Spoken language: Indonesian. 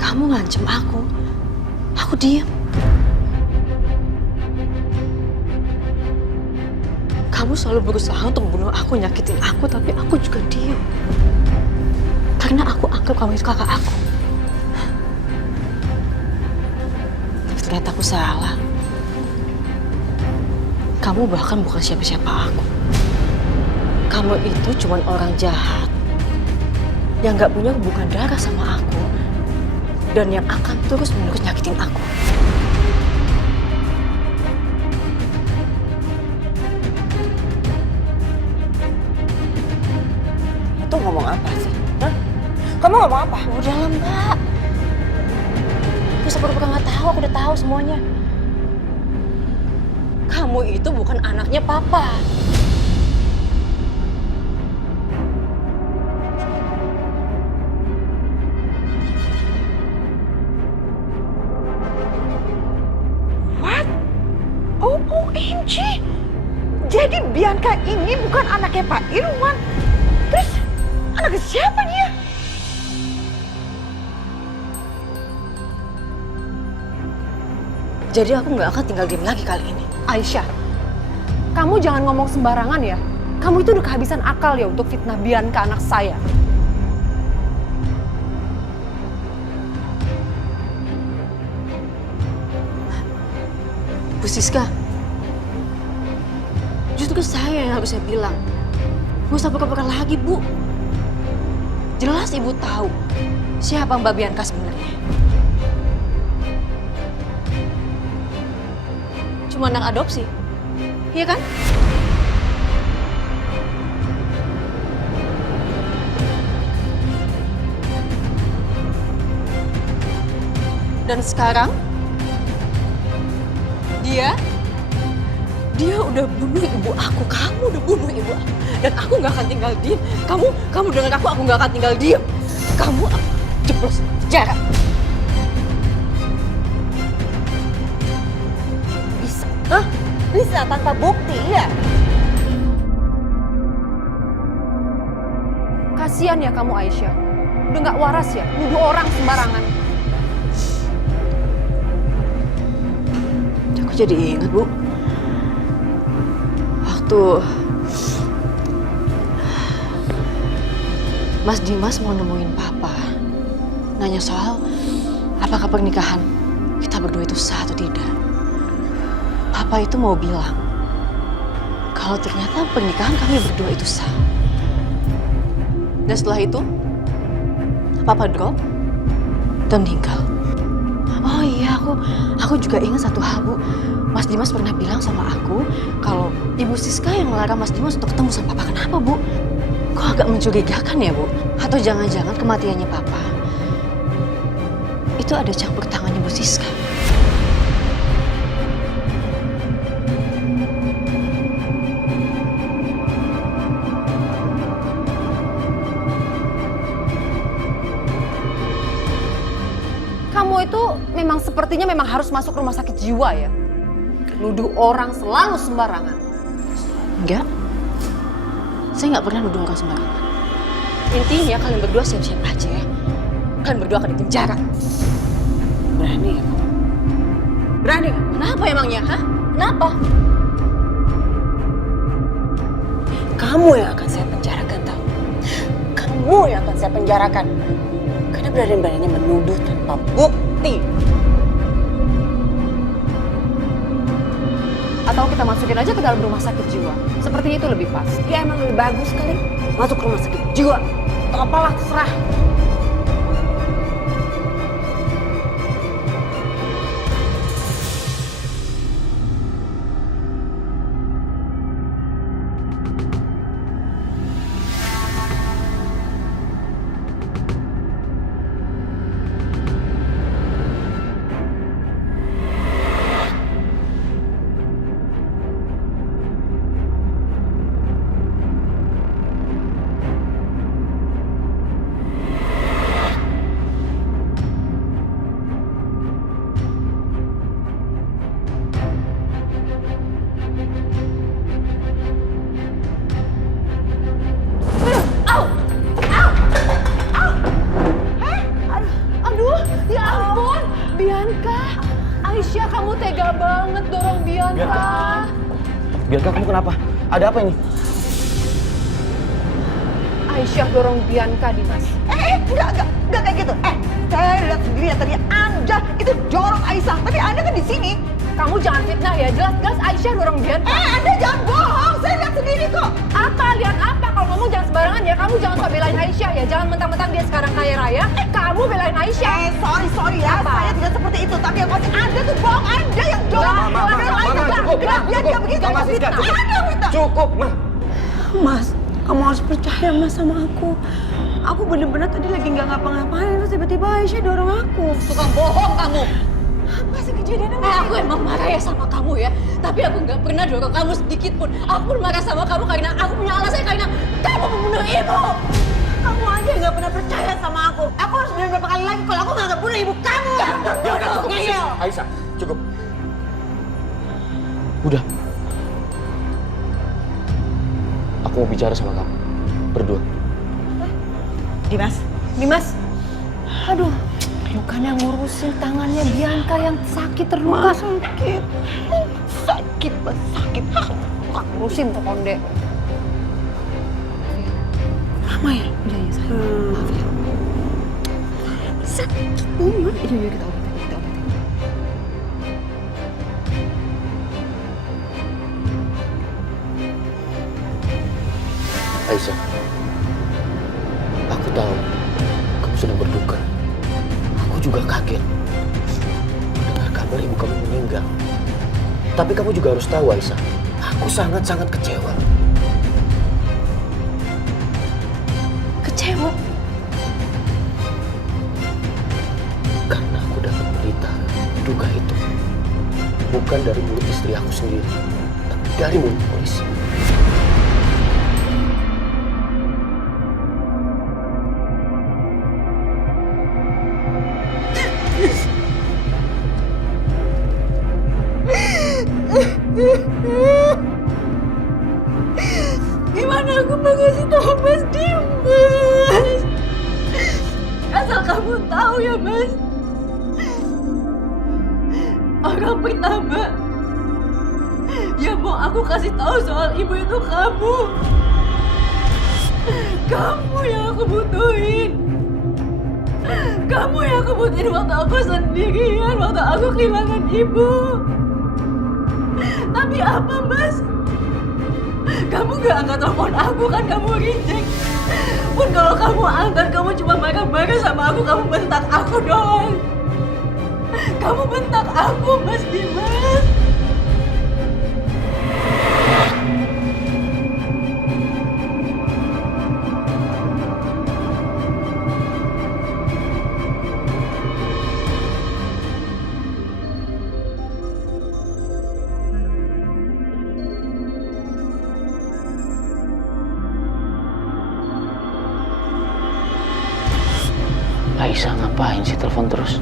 Kamu ngancem aku diam. Kamu selalu berusaha untuk membunuh aku, nyakitin aku, tapi aku juga diam. Karena aku anggap kamu itu kakak aku. Tapi ternyata aku salah. Kamu bahkan bukan siapa-siapa aku. Kamu itu cuma orang jahat yang gak punya hubungan darah sama aku dan yang akan terus-menerus nyakitin aku. Itu ngomong apa sih? Hah? Kamu ngomong apa? Udah lah, Mbak. Bisa pura-pura gak tahu, aku udah tahu semuanya. Kamu itu bukan anaknya Papa. What? OMG! Jadi Bianca ini bukan anaknya Pak Irwan. Terus anaknya siapa dia? Jadi aku nggak akan tinggal diam lagi kali ini. Aisyah, kamu jangan ngomong sembarangan ya. Kamu itu udah kehabisan akal ya untuk fitnah Bianca anak saya. Bu Siska, justru saya yang harusnya bilang. Nggak usah pura-pura lagi, Bu. Jelas Ibu tahu siapa Mbak Bianca sebenarnya. Cuma anak adopsi, iya kan? Dan sekarang dia udah bunuh ibu aku. Kamu udah bunuh ibu aku. Dan aku nggak akan tinggal diam. Kamu dengar aku nggak akan tinggal diam. Kamu akan jeblos penjara. Bisa? Hah? Bisa tanpa bukti, ya? Kasian ya kamu Aisyah. Udah nggak waras ya, nuduh orang sembarangan. Aku jadi ingat, Bu. Waktu Mas Dimas mau nemuin Papa, nanya soal apakah pernikahan kita berdua itu sah atau tidak. Papa itu mau bilang kalau ternyata pernikahan kami berdua itu sah. Dan setelah itu Papa drop dan meninggal. Oh iya, aku juga ingat satu hal, Bu. Mas Dimas pernah bilang sama aku kalau Ibu Siska yang melarang Mas Dimas untuk ketemu sama Papa. Kenapa, Bu? Kok agak mencurigakan ya, Bu? Atau jangan-jangan kematiannya Papa itu ada campur tangannya Bu Siska? Kamu itu sepertinya memang harus masuk rumah sakit jiwa ya. Nuduh orang selalu sembarangan. Enggak. Saya nggak pernah nuduh orang sembarangan. Intinya kalian berdua siap-siap aja ya. Kalian berdua akan dipenjara. Berani ya? Berani? Kenapa emangnya, hah? Kenapa? Kamu yang akan saya penjarakan, tahu? Kamu yang akan saya penjarakan. Karena berani-beraninya menuduh tanpa bukti. Atau kita masukin aja ke dalam rumah sakit jiwa. Sepertinya itu lebih pas. Ya emang lebih bagus kali. Masuk ke rumah sakit jiwa. Atau apalah, terserah. Aduh, ya ampun, Bianca. Aisyah, kamu tega banget dorong Bianca. Bianca, kamu kenapa? Ada apa ini? Aisyah dorong Bianca, Dimas. Enggak kayak gitu. Saya lihat sendiri ya tadi Anda itu dorong Aisyah, tapi Anda kan di sini. Kamu jangan fitnah ya, jelas-jelas Aisyah dorong Bianca. Anda jangan bohong, saya lihat sendiri kok. Apa? Lihat apa? Kalau ngomong jangan sembarangan ya. Kamu jangan suka belain Aisyah ya. Jangan mentang-mentang dia sekarang kaya raya. Kamu belain Aisyah. Sorry ya, Apa? saya tidak seperti itu. Tapi yang pasti Anda tuh bohong, Anda yang dorong. Mama, cukup, Biar dia begitu. Mama, Siska, cukup. Anda fitnah. Cukup, Ma. Mas, kamu harus percaya Mas sama aku. Aku bener-bener tadi lagi nggak ngapa-ngapain, terus tiba-tiba Aisyah dorong aku. Suka bohong kamu. Apa sih kejadiannya? Aku emang marah ya sama kamu ya. Tapi aku nggak pernah dorong kamu sedikit pun. Aku pun marah sama kamu karena aku punya alasan karena kamu membunuh ibu. Kamu aja nggak pernah percaya sama aku. Aku harus bilang berapa kali lagi kalau aku nggak bunuh ibu kamu. Bianca, cukup. Ngeyel. Aisyah, cukup. Udah. Aku mau bicara sama kamu. Berdua. Dimas. Aduh, bukannya ngurusin tangannya Bianca yang sakit terluka. Sakit, Mas. Sakit. Bukan ngurusin tuh konde. Mama ya? Udah ya sayang, maaf ya. Sakit. Iya, kita obatin. Aisyah, aku tahu kamu sedang berduka. Aku juga kaget mendengar kabar ibu kamu meninggal. Tapi kamu juga harus tahu, Aisyah, aku sangat-sangat kecewa. Kecewa? Karena aku dapat berita duga itu bukan dari mulut istri aku sendiri, tapi dari mulut polisi. Gimana aku mau ngasih tahu Mas Dimas? Asal kamu tahu ya Mas, orang pertama yang mau aku kasih tahu soal ibu itu kamu. Kamu yang aku butuhin. Kamu yang aku butuhin waktu aku sendirian, waktu aku kehilangan ibu. Tapi apa Mas? Kamu gak angkat telepon aku kan, kamu reject. Pun kalau kamu angkat, kamu cuma marah-marah sama aku, kamu bentak aku doang. Kamu bentak aku, Mas Dimas. Aisyah ngapain sih telepon terus?